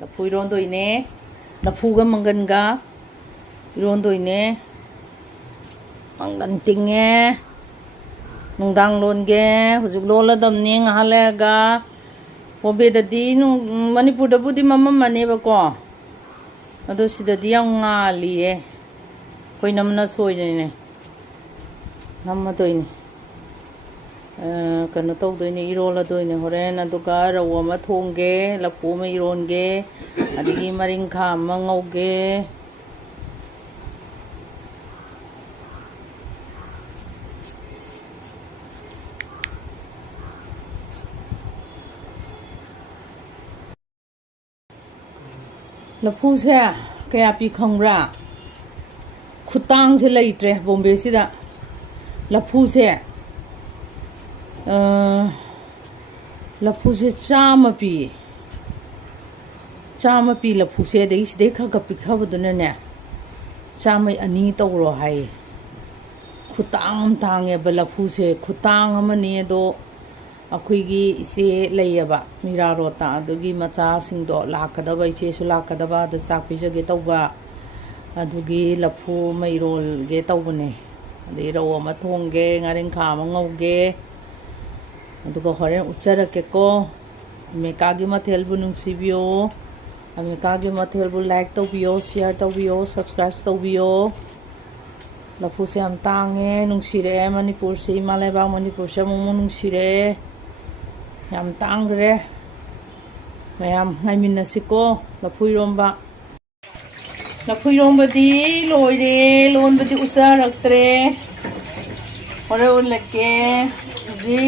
लफू इरोंदोइने लफूगा मंगनगा इरोंदोइने मंगन तिंगे नुंदांग लोनगे हुजुक लोलदमने ngahaleगा बोबेददी मणिपुरदबुदी मममनेबको अदो सिददी याम ngalliye कोई नमना सोइने नमदोइने कनो तौदोइने इरोलदोइने होरेन अदुगा रौ अमा थोंगे लफू अमा इरोनगे अदगी मरिंखा अमा ngौगे लफू से क्या पी खंगब्रा खुतांग से लेट्रे बॉम्बे सिदा लफू से चाम पी लफू से दे खग पिथबदने चाम अनी तौरो है खुतांग तांगे लफू से खुतांग अमने दो अखोइगी इसे लेयबा मीरा रोता अदुगी मचा सिंगदो लाकदबा इचेसु लाकदबा द चाक पिजगे तौबा अदुगी लफू मैरोल गे तौबने दे रौ अमा थोंगे ngarinkha अमा ngौगे अदुगा होरेन उच्चरकेको मेकागी मथेलबु नुंसिबियो मेकागी मथेलबु लाइक तौबियो शेयर तौबियो सब्सक्राइब तौबियो लफू से हम तांगे नुंसिरे मणिपुर से इमालेबा मणिपुर से मोमो नुंसिरे याम तांग्रे मैम नाइमिनसिको लफू इरोंबदी लोइरे लोनबदी उच्चरक्त्रे होरे उलके जी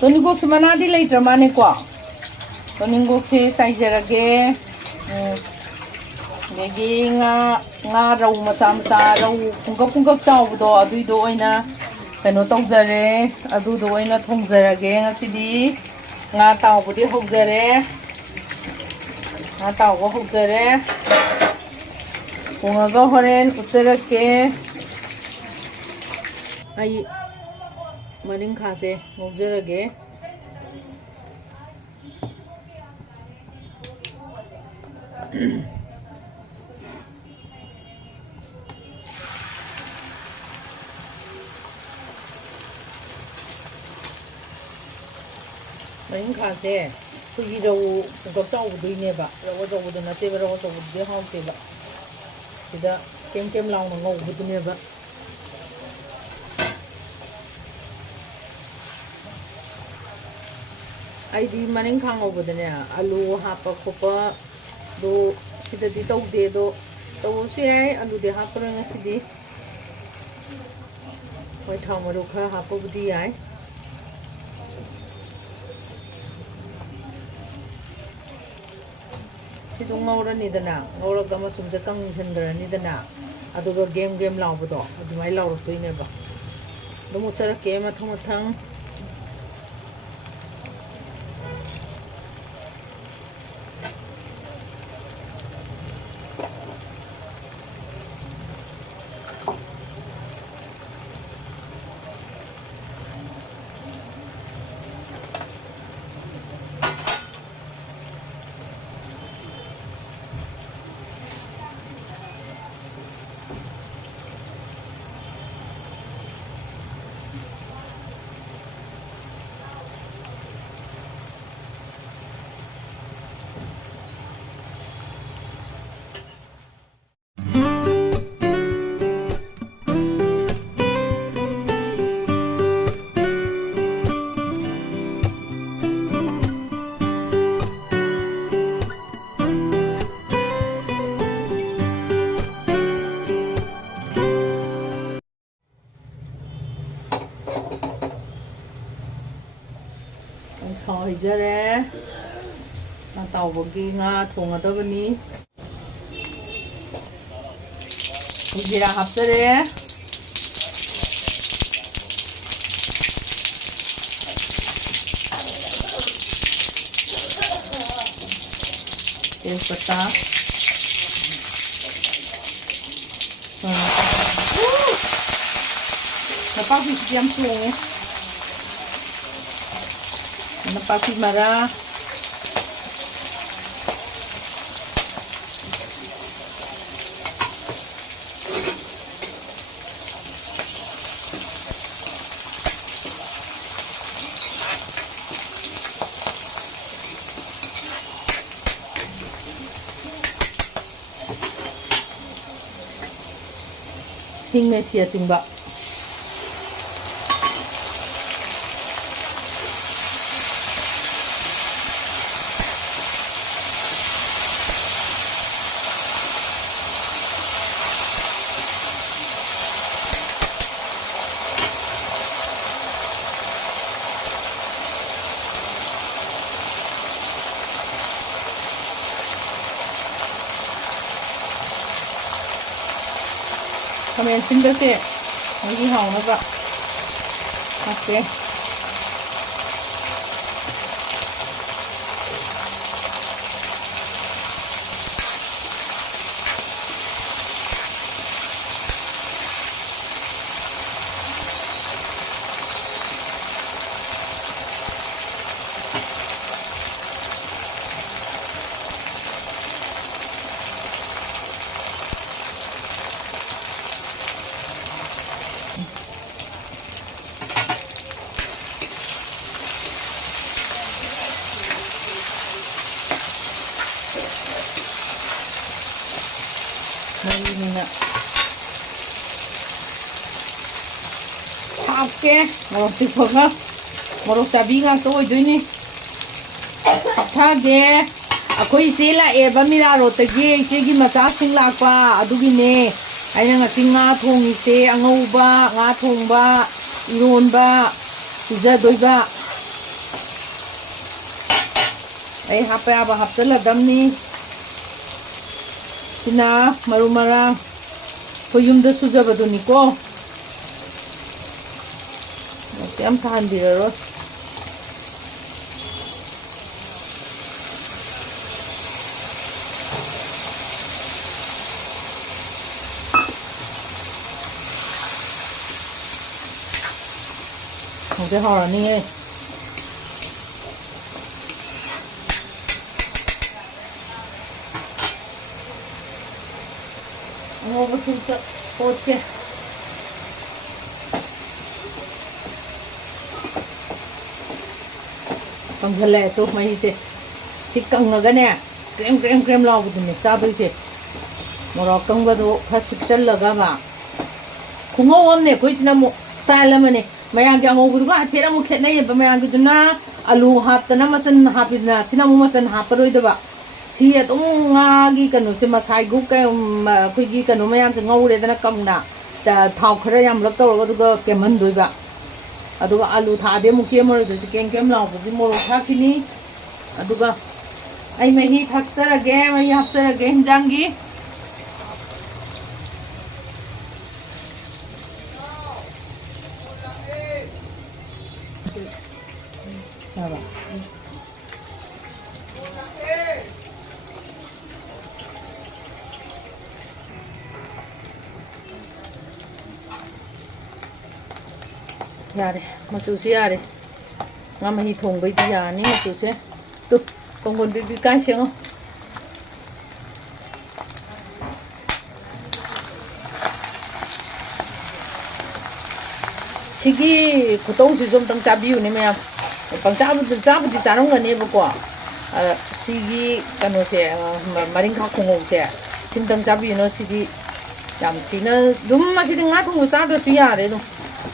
तोनिंगोक्स मनादी लेट्रा माने को तोनिंगोक्से चाइजरगे नेगी nga रौ मचा मचा रौ पुंगक चाउबदो अदुइदो ओइना कनो तौजरे अदुदो ओइना थोंजरगे ngasiदी nga ताउबुदी होगजरे nga ताउबो होगजरे पुंगगा होरेन उच्चरके आई मरिंखासे ngौजरगे मरिंखासे खुगी रौ पुंगक चाउबदुइनेबा रौ अचौबदो नतेबा रौ अचौबदुदि हाउतेबा सिदा केम लाउना ngौबदुनेबा आईदी मरिंखा ngौबदने आलू हापा खोपा दो सिददी तौदे दो तौबसु याय आलूदे हापरा ngasiदी होय थाव मरु खरा हापबुदि याय सिदुं ngौरनिदना ngौरगा मचुमजे कंसनग्रनिदना अदुगा game लाउबदो अदुमाय लाउरतोइनेबा दमु चरके मथंग Jare na tau bagi nga thong ada bani jira hapsare तेजपत्ता Lepas itu diam suhu. napapi mara hing này xìa từng bọ kami xin được kìa mấy cái hồng nó vậy ok Nè ok một thực phẩm á một chả bí ngang tôi đấy nè thà ghé khối xe là em bấm ra rồi tới ghé cái gì mà giá sinh lạc qua ở đâu nè anh đang sinh ngã thùng xe ăn ngô ba ngã thùng ba iron ba giờ đôi ba ấy hấp rất là đậm nè sina maru marang ko yumda sujabaduni ko yam sahanbiraro 이제 하라니 먹었으니까 어떻게 방글래 또 많이 이제 식강 나가네 크렘 나오거든요 싸도 이제 뭐라 깡바도 파식 잘라가 봐 고마워 없네 보이지나 뭐 스타일 하면은 mayan kya mo budu ka phera mo khet nai ba mayan ki duna alu hap tana machan hapidna sina mo machan haparoi da ba si atung nga gi kanu se masai gu ka khoi gi kanu mayan se ngau re dana kamna ta thau khara yam lak taw du ga keman doi ba aduga alu tha de mu ke mo do se kem law bu mo ro tha kini aduga ai me hi thak sara ge mai hap sara ge jangi 야래 마수시 야래 ngắm hi thùng bây giờ ní tụi chứ tụi con còn bị cái xem không 시기 고동시 좀 땅 잡이우네 면 빵 잡은 자는 거네 보고 시기 간호세 마린 갖고 오세 진땅 잡이우는 시기 잠시는 너무 맛있는 거 같은 거 싸도 줘야래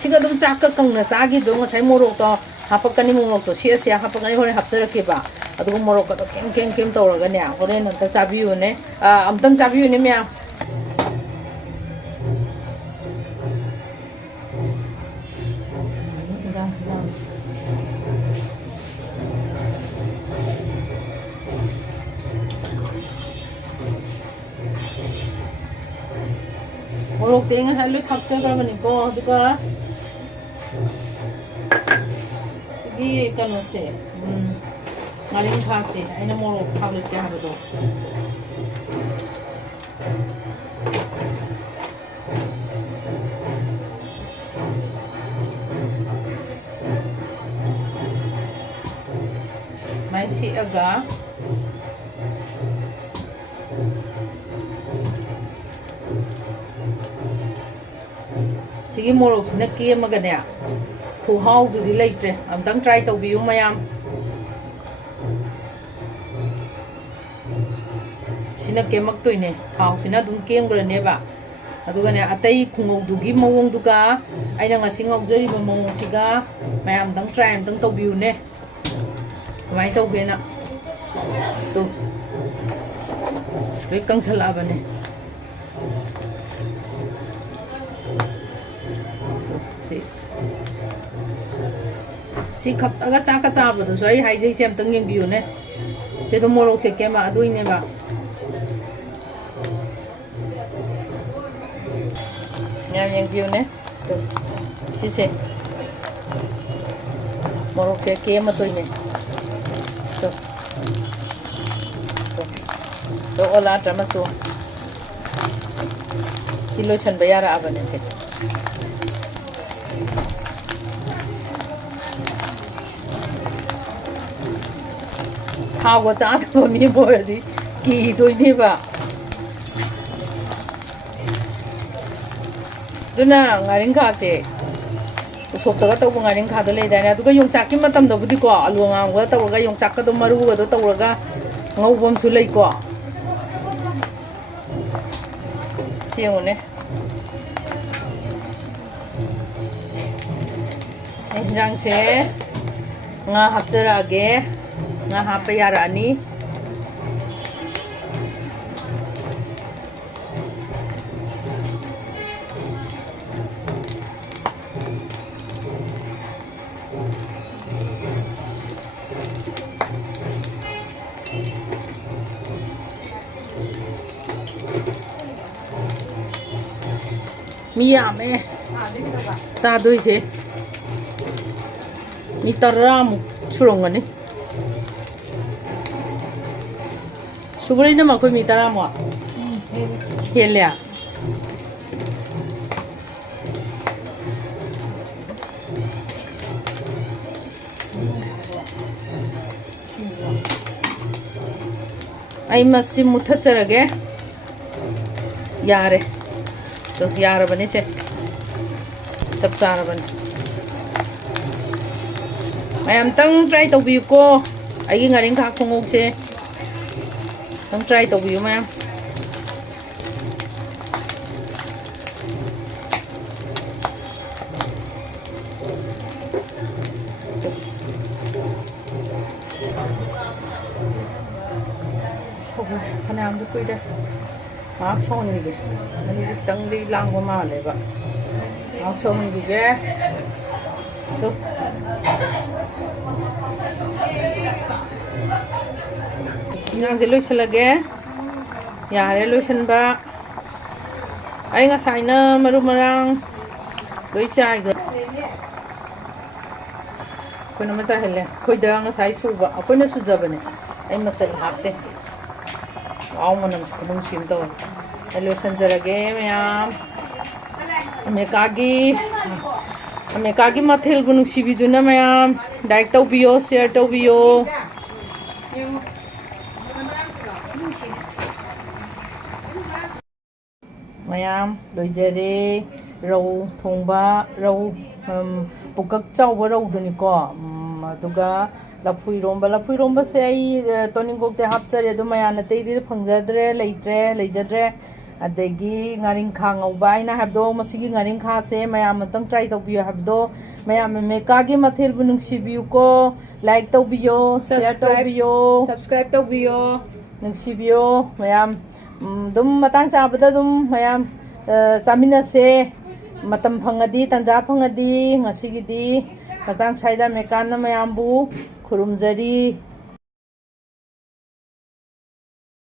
시가 좀 작게 깎는 싸기도 뭐 잘모르고 하박가니 모르고 시에시야 하박가니 호래 합스럽게 봐 아두고 모르고 또 깽깽 떠오르거네 호래는 땅 잡이우네 암땅 잡이우네 면 모록 땡을 살로 탁쳐가보니까 어디가 시기 까놓지 마린 카시 아니는 모록 탁을 때 하루도 mai si aga sigi morok sina kemaga ne khouhau du di leitre amtang try tawbiyu mayam sina kemak toine hau sina dum kemgrane ba aduga ne atai khungau dugi mawong duga aina ngasi ngaujari ba mawong siga mayam dang try amtang tawbiyu ne mai tawbena tu ri kang chala bane si khap aga cha ka cha bu so ai hai jai sem tang yeng biu ne se do morok se ke ma adui ne ba nyam yeng biu ne si se morok se ke ma toi ne to ola drama so kilo chan bayara abane se hawa cha to mi bo di ki doi ni ba duna ngaring kha se sok chaga to ngaring kha do le da na du ga yong chak ki matam do budi ko alu nga wa to ga yong chak ka do maru ga do to ga ngau bom chu lei ko chiu ne enjang se nga hapjara ge nga hapa yara ani mi yame sa doi se mi taramu churongani Suguri na ko mi tara mo. Hele. Ay masim mutha charage. Yare. To yara bani se. Tab chara bani. Mayam tang try to bi ko. Ay ngaring ka khongok se. Tang try to bi mayam. Nam đi quay đây, áo son gì vậy, mình đi tăng đi lang qua mà này vậy, áo son gì vậy, tu, yang jadi lucu lagi, ya ada lucu ba, ay nga say na marumarang, lucu ay gro, ko na macahil eh, ko ida nga say suba, ako na suja ba ni, ay masal hapte. Wow, man ang kunong sim to. Hello, sanjarage, mayam. Ame kagi mathil kunong sibi do na mayam. Like to biyo, share to biyo. Mayam, loijare, raw thongba, raw pukak chawba raw do ni ko. Aduga Lapui romba se ai toning gok te hapchare adu mayana te di phangjadre leijadre adegi ngaring kha ngauba ina habdo masigi ngaring kha se mayam tang try to biyo habdo mayam me kagi mathil bunung sibiu ko like to biyo share to biyo subscribe to biyo nung sibiyo mayam dum matang chabada dum mayam samina se matam phangadi tanja phangadi ngasigi di matang saida mekana mayam bu Kurumjari